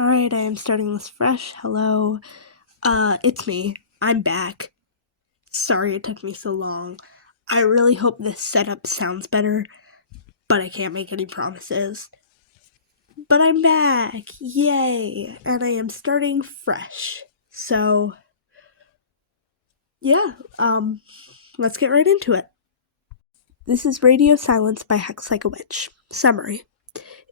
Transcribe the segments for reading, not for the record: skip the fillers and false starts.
Alright, I am starting this fresh. Hello. It's me. I'm back. Sorry it took me so long. I really hope this setup sounds better, but I can't make any promises. But I'm back! Yay! And I am starting fresh. So, yeah, let's get right into it. This is Radio Silence by HexLikeAWitch. Summary.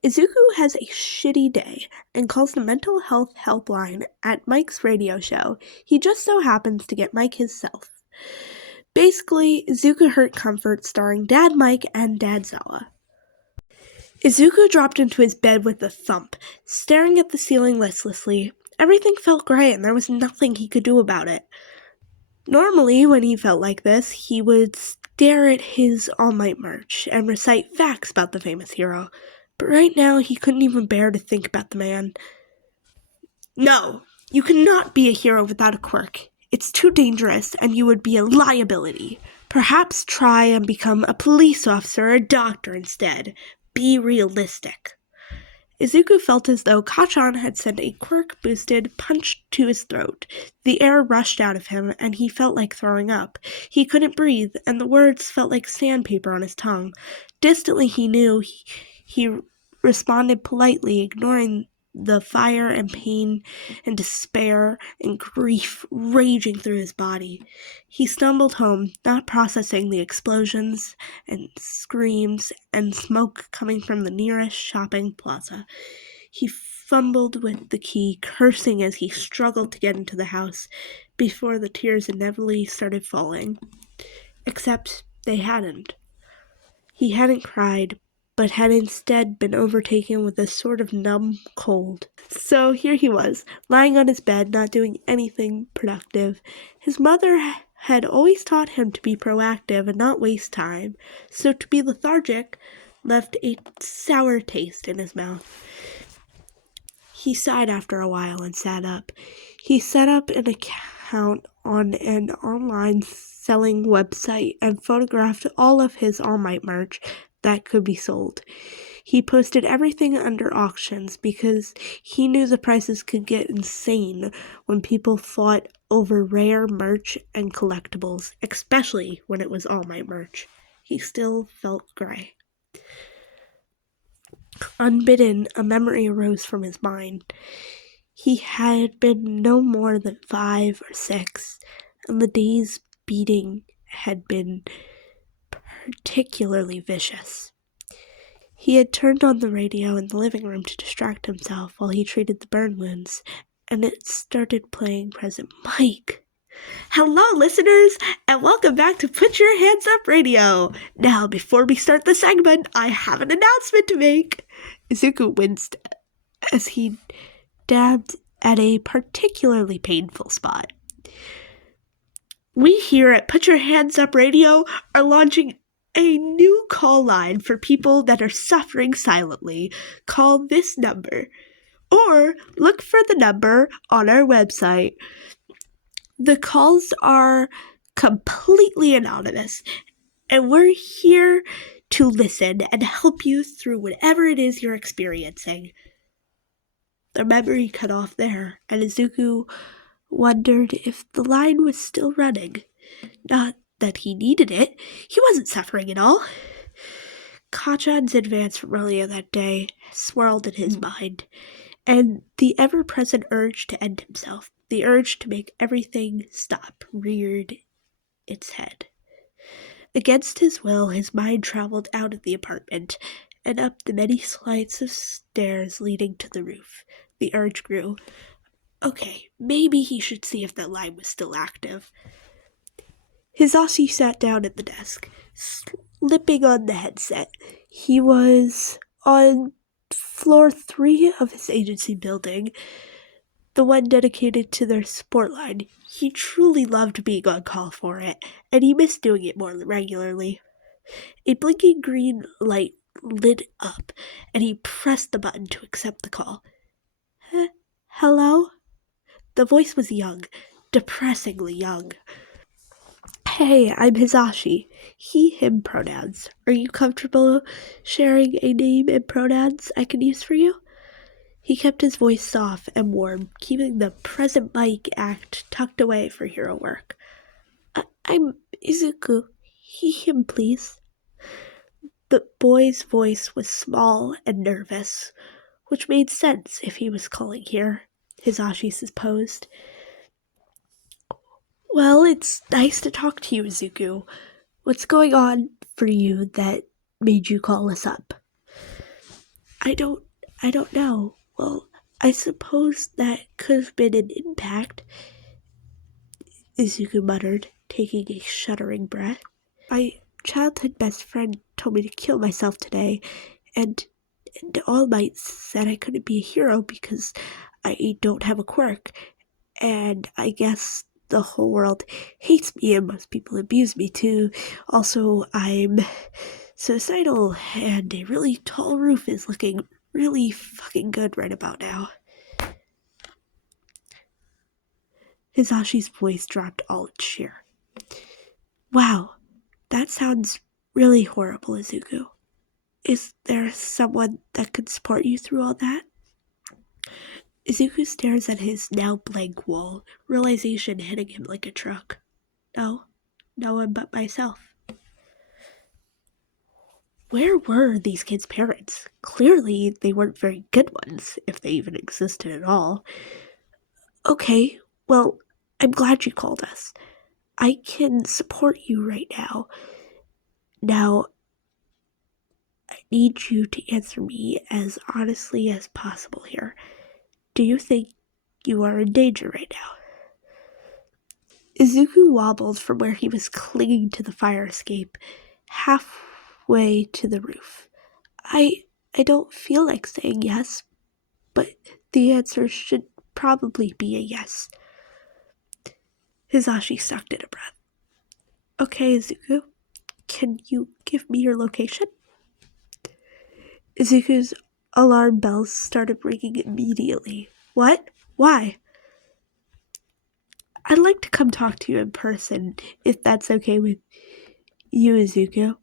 Izuku has a shitty day and calls the mental health helpline at Mike's radio show. He just so happens to get Mike himself. Basically, Izuku Hurt Comfort starring Dad Mike and Dad Zawa. Izuku dropped into his bed with a thump, staring at the ceiling listlessly. Everything felt gray and there was nothing he could do about it. Normally, when he felt like this, he would stare at his All Might merch and recite facts about the famous hero. But right now, he couldn't even bear to think about the man. No, you cannot be a hero without a quirk. It's too dangerous, and you would be a liability. Perhaps try and become a police officer or a doctor instead. Be realistic. Izuku felt as though Kachan had sent a quirk-boosted punch to his throat. The air rushed out of him, and he felt like throwing up. He couldn't breathe, and the words felt like sandpaper on his tongue. Distantly, he knew he responded politely, ignoring the fire and pain and despair and grief raging through his body. He stumbled home, not processing the explosions and screams and smoke coming from the nearest shopping plaza. He fumbled with the key, cursing as he struggled to get into the house before the tears inevitably started falling. Except they hadn't. He hadn't cried, but had instead been overtaken with a sort of numb cold. So here he was, lying on his bed, not doing anything productive. His mother had always taught him to be proactive and not waste time, so to be lethargic left a sour taste in his mouth. He sighed after a while and sat up. He set up an account on an online selling website and photographed all of his All Might merch that could be sold. He posted everything under auctions because he knew the prices could get insane when people fought over rare merch and collectibles, especially when it was All Might merch. He still felt gray. Unbidden, a memory arose from his mind. He had been no more than 5 or 6, and the day's beating had been particularly vicious. He had turned on the radio in the living room to distract himself while he treated the burn wounds, and it started playing Present Mike. Hello, listeners, and welcome back to Put Your Hands Up Radio. Now, before we start the segment, I have an announcement to make. Izuku winced as he dabbed at a particularly painful spot. We here at Put Your Hands Up Radio are launching a new call line for people that are suffering silently. Call this number, or look for the number on our website. The calls are completely anonymous, and we're here to listen and help you through whatever it is you're experiencing. The memory cut off there, and Izuku wondered if the line was still running. Not that he needed it. He wasn't suffering at all. Kachan's advance from earlier that day swirled in his mind, and the ever-present urge to end himself, the urge to make everything stop, reared its head. Against his will, his mind traveled out of the apartment and up the many flights of stairs leading to the roof. The urge grew. Okay, maybe he should see if that line was still active. Hisashi sat down at the desk, slipping on the headset. He was on floor 3 of his agency building, the one dedicated to their sport line. He truly loved being on call for it, and he missed doing it more regularly. A blinking green light lit up, and he pressed the button to accept the call. Hello? The voice was young, depressingly young. Hey, I'm Hisashi. He, him pronouns. Are you comfortable sharing a name and pronouns I can use for you? He kept his voice soft and warm, keeping the present Mike act tucked away for hero work. I'm Izuku. Him, please. The boy's voice was small and nervous, which made sense if he was calling here, Hisashi supposed. Well, it's nice to talk to you, Izuku. What's going on for you that made you call us up? I don't know. Well, I suppose that could have been an impact, Izuku muttered, taking a shuddering breath. My childhood best friend told me to kill myself today, and All Might said I couldn't be a hero because I don't have a quirk, and I guess the whole world hates me and most people abuse me too. Also, I'm suicidal, and a really tall roof is looking really fucking good right about now. Hisashi's voice dropped all its sheer. Wow, that sounds really horrible, Izuku. Is there someone that could support you through all that? Izuku stares at his now blank wall, realization hitting him like a truck. No one but myself. Where were these kids' parents? Clearly, they weren't very good ones, if they even existed at all. Okay, well, I'm glad you called us. I can support you right now. Now, I need you to answer me as honestly as possible here. Do you think you are in danger right now? Izuku wobbled from where he was clinging to the fire escape, halfway to the roof. I don't feel like saying yes, but the answer should probably be a yes. Hisashi sucked in a breath. Okay, Izuku, can you give me your location? Izuku's alarm bells started ringing immediately. What? Why? I'd like to come talk to you in person, if that's okay with you, Izuku.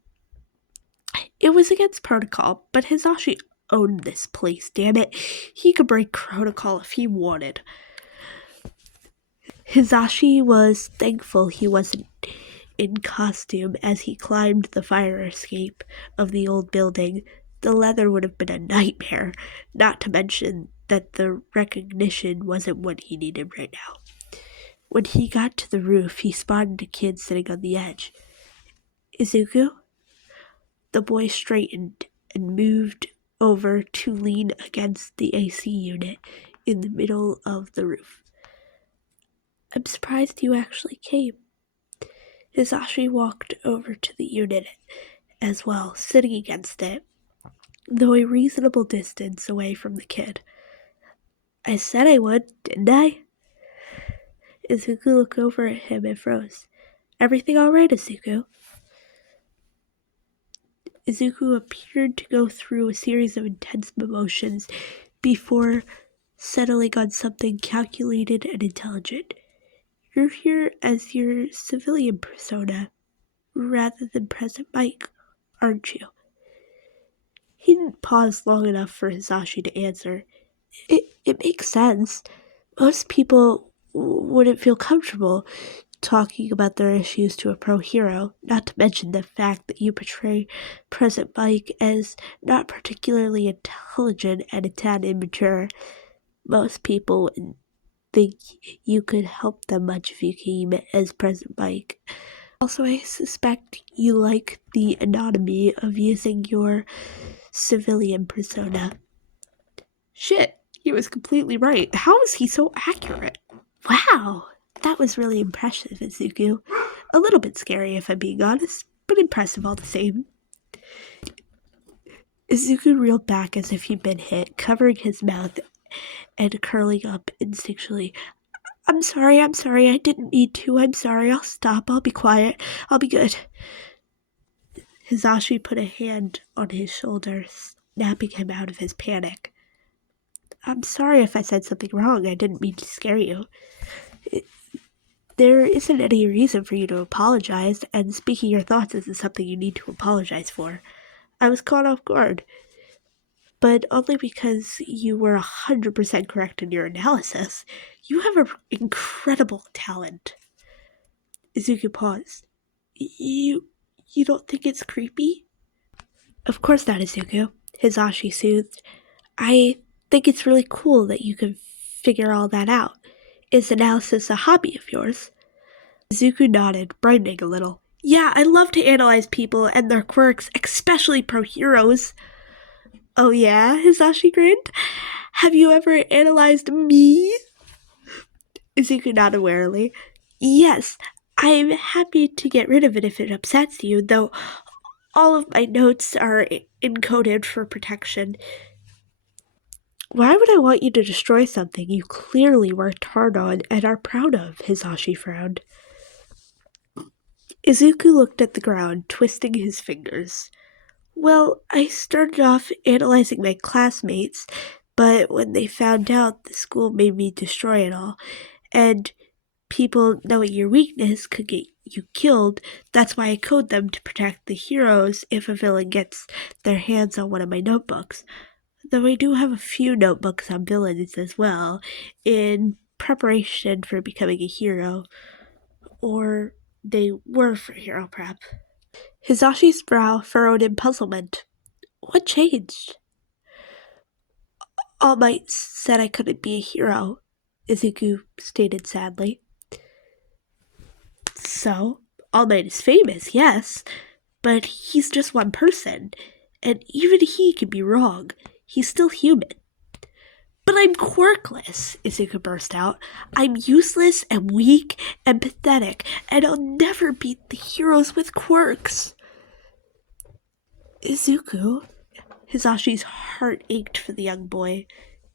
It was against protocol, but Hisashi owned this place, damn it. He could break protocol if he wanted. Hisashi was thankful he wasn't in costume as he climbed the fire escape of the old building. The leather would have been a nightmare, not to mention that the recognition wasn't what he needed right now. When he got to the roof, he spotted a kid sitting on the edge. Izuku? The boy straightened and moved over to lean against the AC unit in the middle of the roof. I'm surprised you actually came. Hisashi walked over to the unit as well, sitting against it, though a reasonable distance away from the kid. I said I would, didn't I? Izuku looked over at him and froze. Everything all right, Izuku? Izuku appeared to go through a series of intense emotions before settling on something calculated and intelligent. You're here as your civilian persona, rather than present Mike, aren't you? He didn't pause long enough for Hisashi to answer. It makes sense. Most people wouldn't feel comfortable talking about their issues to a pro hero, not to mention the fact that you portray present Mike as not particularly intelligent and a tad immature. Most people wouldn't think you could help them much if you came as present Mike. Also, I suspect you like the anonymity of using your civilian persona. Shit, he was completely right. How is he so accurate? Wow, that was really impressive, Izuku. A little bit scary if I'm being honest, but impressive all the same. Izuku reeled back as if he'd been hit, covering his mouth and curling up instinctually. I'm sorry, I didn't mean to, I'm sorry, I'll stop, I'll be quiet, I'll be good. Hisashi put a hand on his shoulder, snapping him out of his panic. I'm sorry if I said something wrong, I didn't mean to scare you. There isn't any reason for you to apologize, and speaking your thoughts isn't something you need to apologize for. I was caught off guard. but only because you were 100% correct in your analysis. You have an incredible talent. Izuku paused. You don't think it's creepy? Of course not, Izuku, Hisashi soothed. I think it's really cool that you can figure all that out. Is analysis a hobby of yours? Izuku nodded, brightening a little. Yeah, I love to analyze people and their quirks, especially pro-heroes. Oh yeah? Hisashi grinned. Have you ever analyzed me? Izuku nodded warily. Yes, I'm happy to get rid of it if it upsets you, though all of my notes are encoded for protection. Why would I want you to destroy something you clearly worked hard on and are proud of? Hisashi frowned. Izuku looked at the ground, twisting his fingers. Well, I started off analyzing my classmates, but when they found out, the school made me destroy it all. And people knowing your weakness could get you killed. That's why I code them to protect the heroes if a villain gets their hands on one of my notebooks. Though I do have a few notebooks on villains as well, in preparation for becoming a hero. Or they were for hero prep. Hisashi's brow furrowed in puzzlement. What changed? All Might said I couldn't be a hero, Izuku stated sadly. So, All Might is famous, yes, but he's just one person, and even he can be wrong. He's still human. But I'm quirkless, Izuku burst out. I'm useless and weak and pathetic, and I'll never beat the heroes with quirks. Izuku? Hisashi's heart ached for the young boy.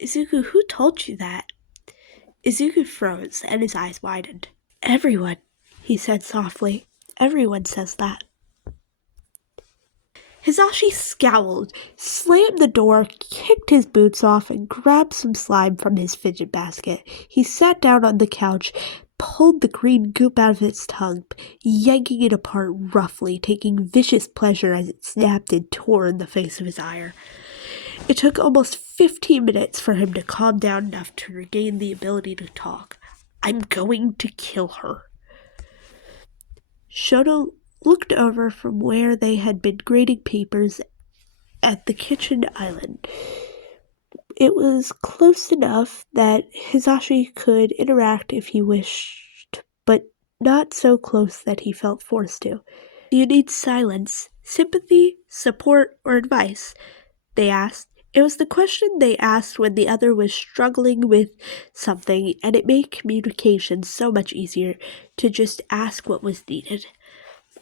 Izuku, who told you that? Izuku froze, and his eyes widened. Everyone, he said softly. Everyone says that. Hisashi scowled, slammed the door, kicked his boots off, and grabbed some slime from his fidget basket. He sat down on the couch, pulled the green goop out of its tongue, yanking it apart roughly, taking vicious pleasure as it snapped and tore in the face of his ire. It took almost 15 minutes for him to calm down enough to regain the ability to talk. I'm going to kill her. Shoto looked over from where they had been grading papers at the kitchen island. It was close enough that Hisashi could interact if he wished, but not so close that he felt forced to. Do you need silence, sympathy, support, or advice? They asked. It was the question they asked when the other was struggling with something, and it made communication so much easier to just ask what was needed.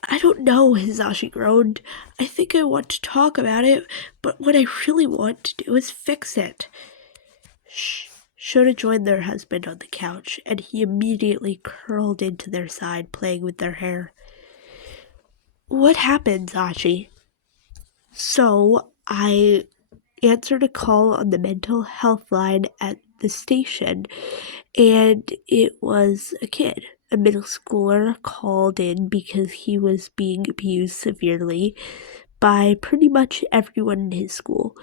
I don't know, Hisashi groaned. I think I want to talk about it, but what I really want to do is fix it. Shh. Shota joined their husband on the couch, and he immediately curled into their side, playing with their hair. What happened, Zachi? So, I answered a call on the mental health line at the station, and it was a kid. A middle schooler called in because he was being abused severely by pretty much everyone in his school.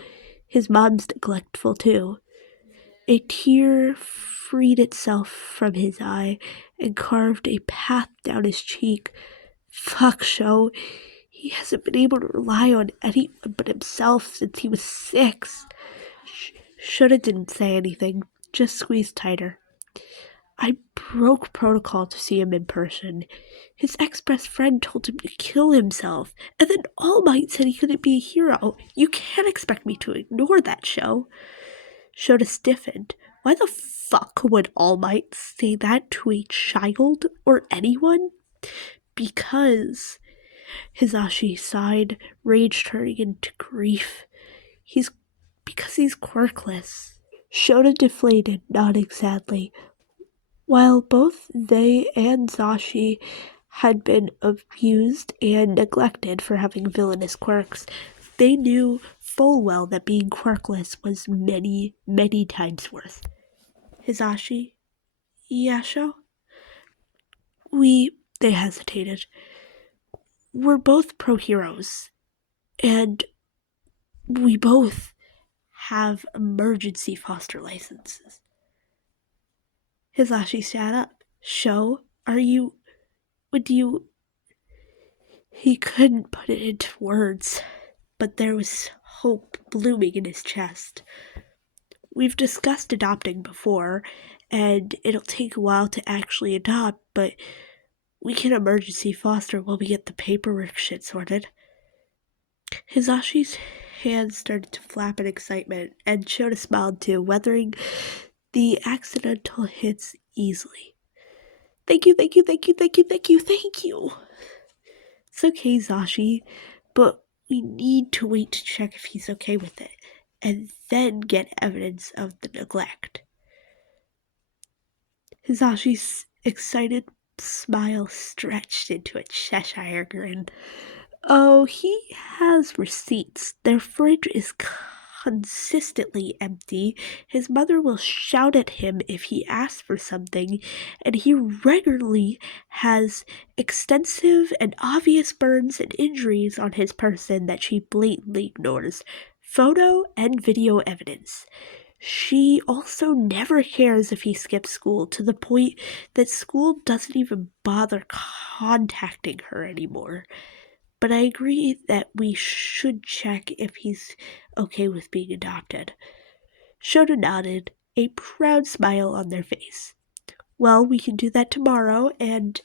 His mom's neglectful too. A tear freed itself from his eye and carved a path down his cheek. Fuck, Sho. He hasn't been able to rely on anyone but himself since he was 6. Shota didn't say anything, just squeezed tighter. I broke protocol to see him in person. His ex-best friend told him to kill himself, and then All Might said he couldn't be a hero. You can't expect me to ignore that, Sho. Shota stiffened. Why the fuck would All Might say that to a child or anyone? Because, Hisashi sighed, rage turning into grief. Because he's quirkless. Shota deflated, nodding sadly. While both they and Zashi had been abused and neglected for having villainous quirks, they knew full well that being quirkless was many, many times worse. Hisashi? Yasho? They hesitated. We're both pro-heroes, and we both have emergency foster licenses. Hisashi sat up. He couldn't put it into words, but there was hope blooming in his chest. We've discussed adopting before, and it'll take a while to actually adopt, but we can emergency foster while we get the paperwork shit sorted. Hisashi's hands started to flap in excitement, and Shota smiled too, weathering the accidental hits easily. Thank you. It's okay, Hisashi, but we need to wait to check if he's okay with it, and then get evidence of the neglect. Hisashi's excited smile stretched into a Cheshire grin. Oh, he has receipts. Their fridge is consistently empty. His mother will shout at him if he asks for something, and he regularly has extensive and obvious burns and injuries on his person that she blatantly ignores. Photo and video evidence. She also never cares if he skips school, to the point that school doesn't even bother contacting her anymore. But I agree that we should check if he's okay with being adopted. Shota nodded, a proud smile on their face. Well, we can do that tomorrow, and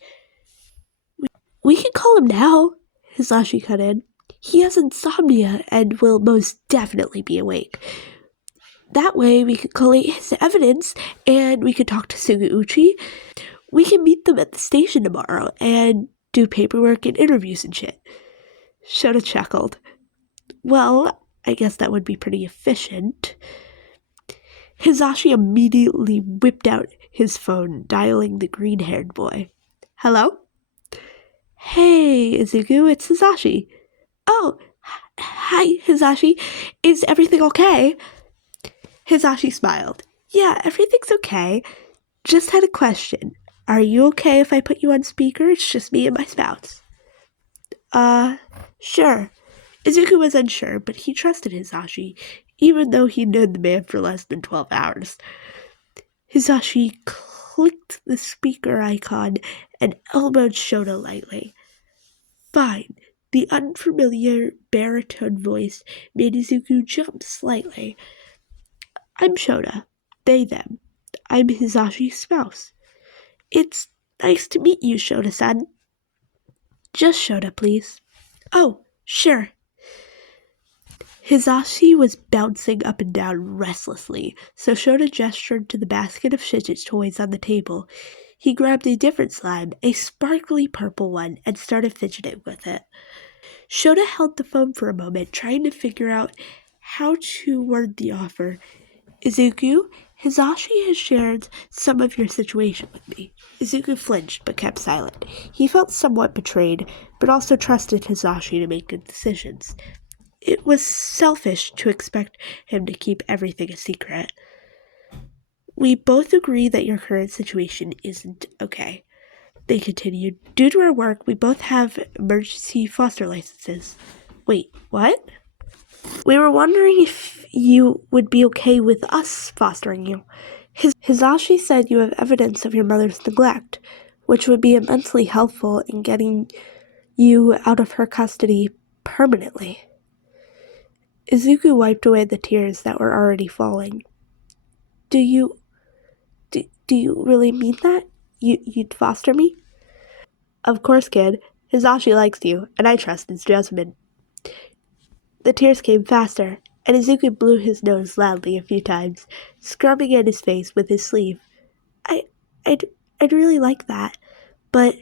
we can call him now, Hisashi cut in. He has insomnia and will most definitely be awake. That way we can collate his evidence, and we can talk to Suguuchi. We can meet them at the station tomorrow, and do paperwork and interviews and shit. Shota chuckled. Well, I guess that would be pretty efficient. Hisashi immediately whipped out his phone, dialing the green-haired boy. Hello? Hey, Izuku, it's Hisashi. Oh, hi, Hisashi. Is everything okay? Hisashi smiled. Yeah, everything's okay. Just had a question. Are you okay if I put you on speaker? It's just me and my spouse. Sure. Izuku was unsure, but he trusted Hisashi, even though he known the man for less than 12 hours. Hisashi clicked the speaker icon and elbowed Shota lightly. Fine. The unfamiliar baritone voice made Izuku jump slightly. I'm Shota. They, them. I'm Hisashi's spouse. It's nice to meet you, Shota-san. Just Shota, please. Oh, sure. Hisashi was bouncing up and down restlessly, so Shota gestured to the basket of fidget toys on the table. He grabbed a different slime, a sparkly purple one, and started fidgeting with it. Shota held the phone for a moment, trying to figure out how to word the offer. Izuku, Hisashi has shared some of your situation with me. Izuku flinched, but kept silent. He felt somewhat betrayed, but also trusted Hisashi to make good decisions. It was selfish to expect him to keep everything a secret. We both agree that your current situation isn't okay. They continued. Due to our work, we both have emergency foster licenses. Wait, what? We were wondering if you would be okay with us fostering you. Hisashi said you have evidence of your mother's neglect, which would be immensely helpful in getting you out of her custody permanently. Izuku wiped away the tears that were already falling. Do you really mean that? You'd foster me? Of course, kid. Hisashi likes you, and I trust his judgment. The tears came faster, and Izuku blew his nose loudly a few times, scrubbing at his face with his sleeve. I'd really like that, but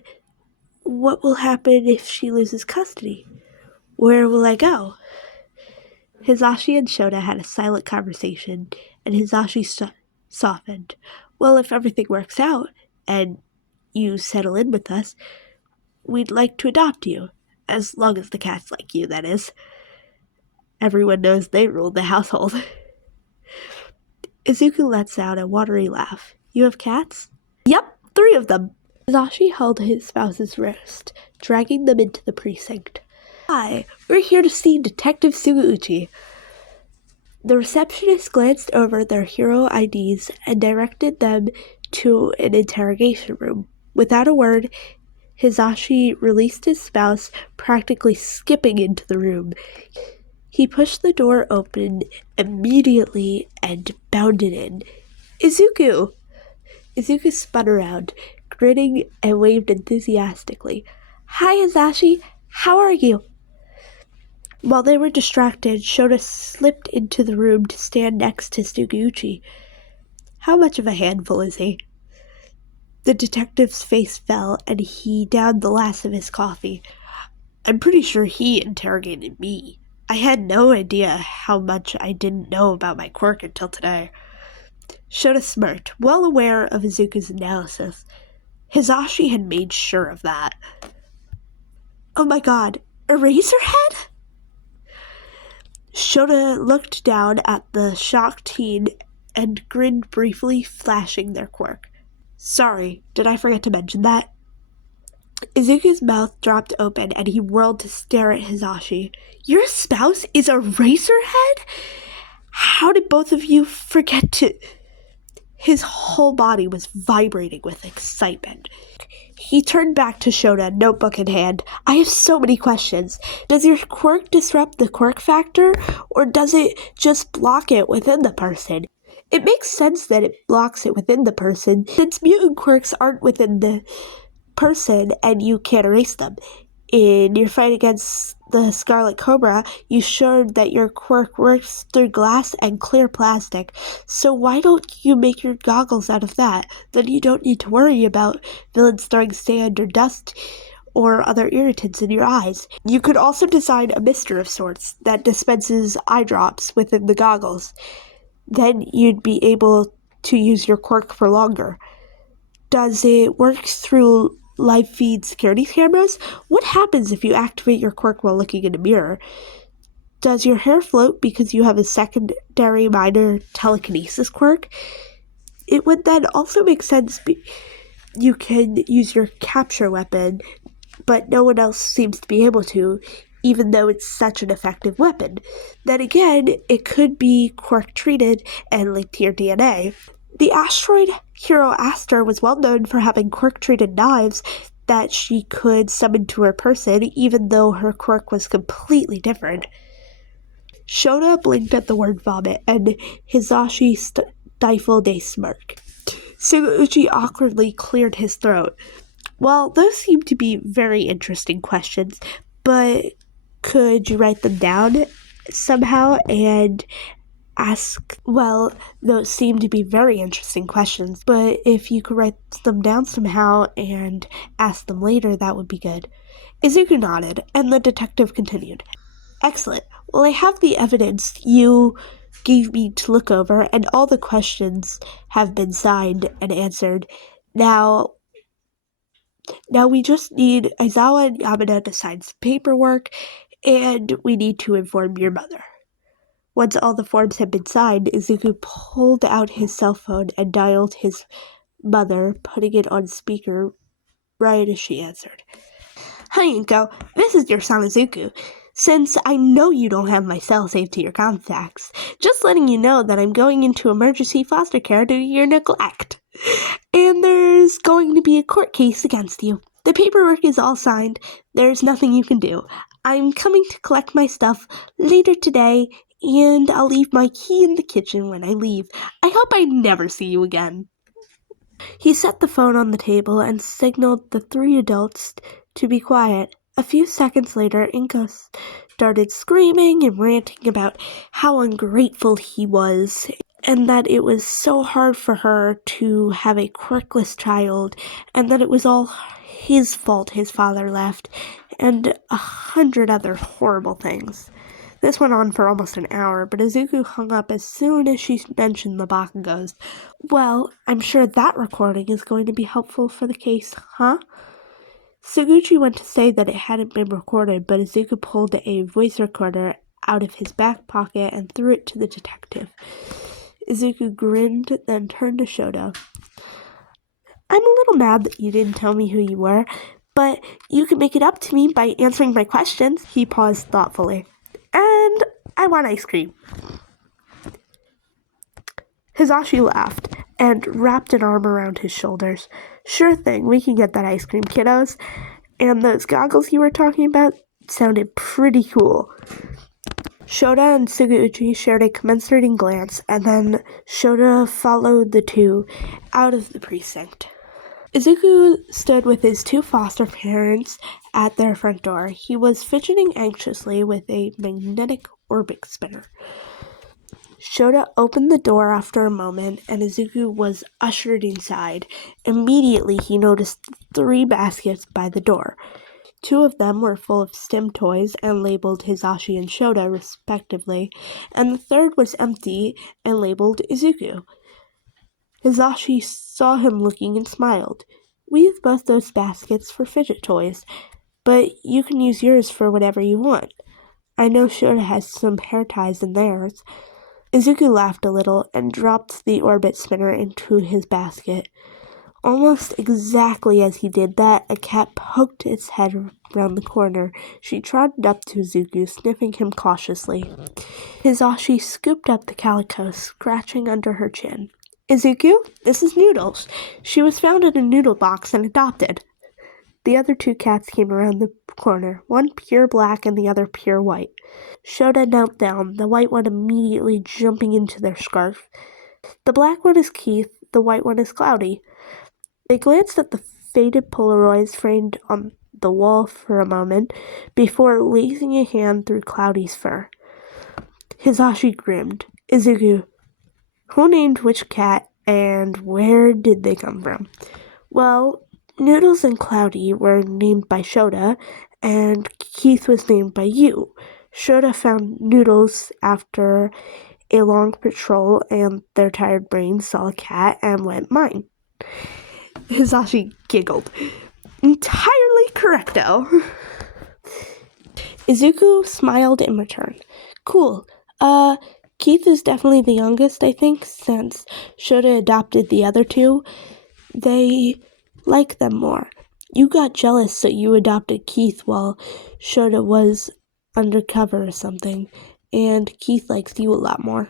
what will happen if she loses custody? Where will I go? Hisashi and Shota had a silent conversation, and Hisashi softened. Well, if everything works out, and you settle in with us, we'd like to adopt you, as long as the cats like you, that is. Everyone knows they rule the household. Izuku lets out a watery laugh. You have cats? Yep, 3 of them. Hisashi held his spouse's wrist, dragging them into the precinct. Hi, we're here to see Detective Suguuchi. The receptionist glanced over their hero IDs and directed them to an interrogation room. Without a word, Hisashi released his spouse, practically skipping into the room. He pushed the door open immediately and bounded in. Izuku! Izuku spun around, grinning and waved enthusiastically. Hi, Hisashi! How are you? While they were distracted, Shota slipped into the room to stand next to Suguchi. How much of a handful is he? The detective's face fell, and he downed the last of his coffee. I'm pretty sure he interrogated me. I had no idea how much I didn't know about my quirk until today. Shota smirked, well aware of Izuku's analysis. Hisashi had made sure of that. Oh my god, Eraserhead? Shota looked down at the shocked teen and grinned briefly, flashing their quirk. Sorry, did I forget to mention that? Izuku's mouth dropped open and he whirled to stare at Hisashi. Your spouse is Eraserhead? How did both of you forget to... His whole body was vibrating with excitement. He turned back to Shota, notebook in hand. I have so many questions. Does your quirk disrupt the quirk factor, or does it just block it within the person? It makes sense that it blocks it within the person, since mutant quirks aren't within the person and you can't erase them. In your fight against the Scarlet Cobra, you showed that your quirk works through glass and clear plastic. So why don't you make your goggles out of that? Then you don't need to worry about villains throwing sand or dust or other irritants in your eyes. You could also design a mister of sorts that dispenses eye drops within the goggles. Then you'd be able to use your quirk for longer. Does it work through live feed security cameras? What happens if you activate your quirk while looking in a mirror? Does your hair float because you have a secondary minor telekinesis quirk? It would then also make sense you can use your capture weapon, but no one else seems to be able to, even though it's such an effective weapon. Then again, it could be quirk treated and linked to your DNA. The asteroid hero Aster was well known for having quirk-treated knives that she could summon to her person, even though her quirk was completely different. Shota blinked at the word vomit, and Hisashi stifled a smirk. Suguchi awkwardly cleared his throat. Well, those seem to be very interesting questions, but could you write them down somehow and ask? Well, those seem to be very interesting questions, but if you could write them down somehow and ask them later, that would be good. Izuku nodded, and the detective continued. Excellent. Well, I have the evidence you gave me to look over, and all the questions have been signed and answered. Now we just need Aizawa and Yamada to sign some paperwork, and we need to inform your mother. Once all the forms had been signed, Izuku pulled out his cell phone and dialed his mother, putting it on speaker right as she answered. Hi, Inko. This is your son Izuku. Since I know you don't have my cell saved to your contacts, just letting you know that I'm going into emergency foster care due to your neglect. And there's going to be a court case against you. The paperwork is all signed. There's nothing you can do. I'm coming to collect my stuff later today, and I'll leave my key in the kitchen when I leave. I hope I never see you again. He set the phone on the table and signaled the three adults to be quiet. A few seconds later, Inko started screaming and ranting about how ungrateful he was, and that it was so hard for her to have a quirkless child, and that it was all his fault his father left, and 100 other horrible things. This went on for almost an hour, but Izuku hung up as soon as she mentioned the Bakugos. Well, I'm sure that recording is going to be helpful for the case, huh? Suguchi went to say that it hadn't been recorded, but Izuku pulled a voice recorder out of his back pocket and threw it to the detective. Izuku grinned, then turned to Shota. I'm a little mad that you didn't tell me who you were, but you can make it up to me by answering my questions. He paused thoughtfully. And I want ice cream. Hisashi laughed and wrapped an arm around his shoulders. Sure thing, we can get that ice cream, kiddos. And those goggles you were talking about sounded pretty cool. Shota and Suguuchi shared a commiserating glance, and then Shota followed the two out of the precinct. Izuku stood with his two foster parents at their front door. He was fidgeting anxiously with a magnetic orbit spinner. Shota opened the door after a moment, and Izuku was ushered inside. Immediately, he noticed 3 baskets by the door. 2 of them were full of STEM toys and labeled Hisashi and Shota, respectively, and the third was empty and labeled Izuku. Hisashi saw him looking and smiled. We use both those baskets for fidget toys, but you can use yours for whatever you want. I know Shota has some hair ties in theirs. Izuku laughed a little and dropped the orbit spinner into his basket. Almost exactly as he did that, a cat poked its head around the corner. She trotted up to Izuku, sniffing him cautiously. Hisashi scooped up the calico, scratching under her chin. Izuku, this is Noodles. She was found in a noodle box and adopted. The other 2 cats came around the corner, one pure black and the other pure white. Shota knelt down, the white one immediately jumping into their scarf. The black one is Keith, the white one is Cloudy. They glanced at the faded Polaroids framed on the wall for a moment before lazing a hand through Cloudy's fur. Hisashi grinned. Izuku, who named which cat and where did they come from? Well, Noodles and Cloudy were named by Shota, and Keith was named by you. Shota found Noodles after a long patrol, and their tired brains saw a cat and went mine. Hisashi giggled. Entirely correcto. Izuku smiled in return. Cool. Keith is definitely the youngest, I think, since Shota adopted the other 2. They like them more. You got jealous, so you adopted Keith while Shota was undercover or something, and Keith likes you a lot more.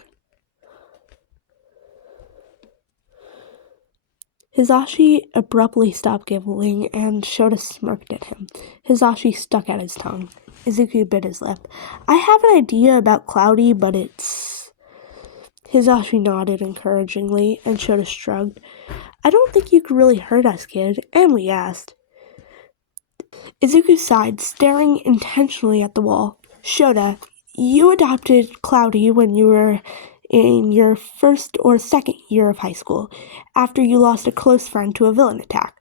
Hisashi abruptly stopped giggling, and Shota smirked at him. Hisashi stuck out his tongue. Izuku bit his lip. I have an idea about Cloudy, but it's... Hisashi nodded encouragingly, and Shota shrugged. I don't think you could really hurt us, kid, and we asked. Izuku sighed, staring intentionally at the wall. Shota, you adopted Cloudy when you were in your 1st or 2nd year of high school, after you lost a close friend to a villain attack.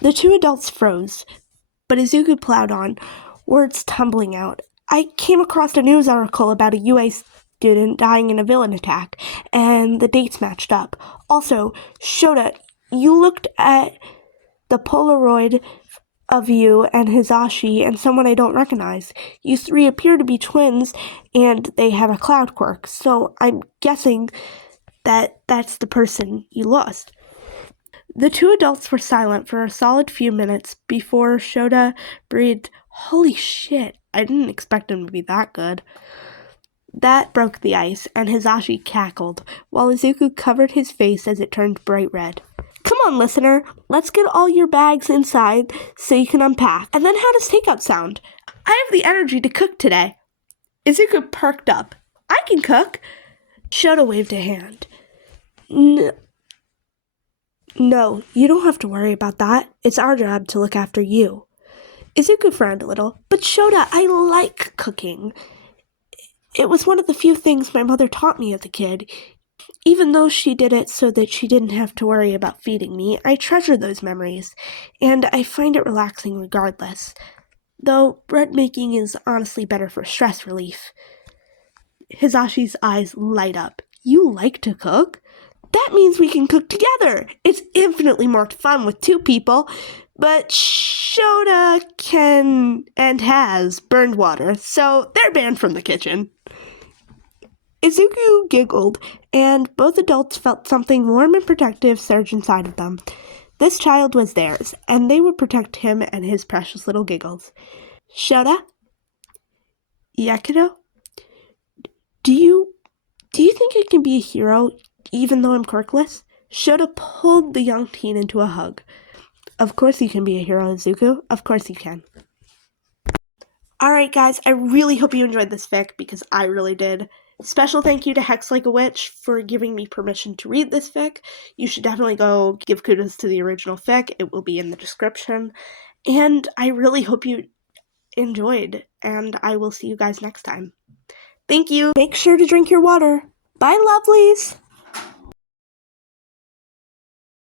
The 2 adults froze, but Izuku plowed on, words tumbling out. I came across a news article about a UA student dying in a villain attack, and the dates matched up. Also, Shota, you looked at the Polaroid of you and Hisashi and someone I don't recognize. You 3 appear to be twins, and they have a cloud quirk, so I'm guessing that that's the person you lost. The 2 adults were silent for a solid few minutes before Shota breathed, Holy shit, I didn't expect him to be that good. That broke the ice, and Hisashi cackled, while Izuku covered his face as it turned bright red. Come on, listener, let's get all your bags inside so you can unpack. And then how does takeout sound? I have the energy to cook today. Izuku perked up. I can cook. Shota waved a hand. No, you don't have to worry about that. It's our job to look after you. Izuku frowned a little. But Shota, I like cooking. It was one of the few things my mother taught me as a kid. Even though she did it so that she didn't have to worry about feeding me, I treasure those memories, and I find it relaxing regardless. Though bread making is honestly better for stress relief. Hisashi's eyes light up. You like to cook? That means we can cook together! It's infinitely more fun with 2 people, but Shota can and has burned water, so they're banned from the kitchen. Izuku giggled, and both adults felt something warm and protective surge inside of them. This child was theirs, and they would protect him and his precious little giggles. Shota? Yeah, kiddo? Do you think I can be a hero? even though I'm quirkless, should have pulled the young teen into a hug. Of course you can be a hero, Izuku. Of course you can. Alright guys, I really hope you enjoyed this fic because I really did. Special thank you to HexLikeAWitch for giving me permission to read this fic. You should definitely go give kudos to the original fic. It will be in the description. And I really hope you enjoyed, and I will see you guys next time. Thank you. Make sure to drink your water. Bye, lovelies!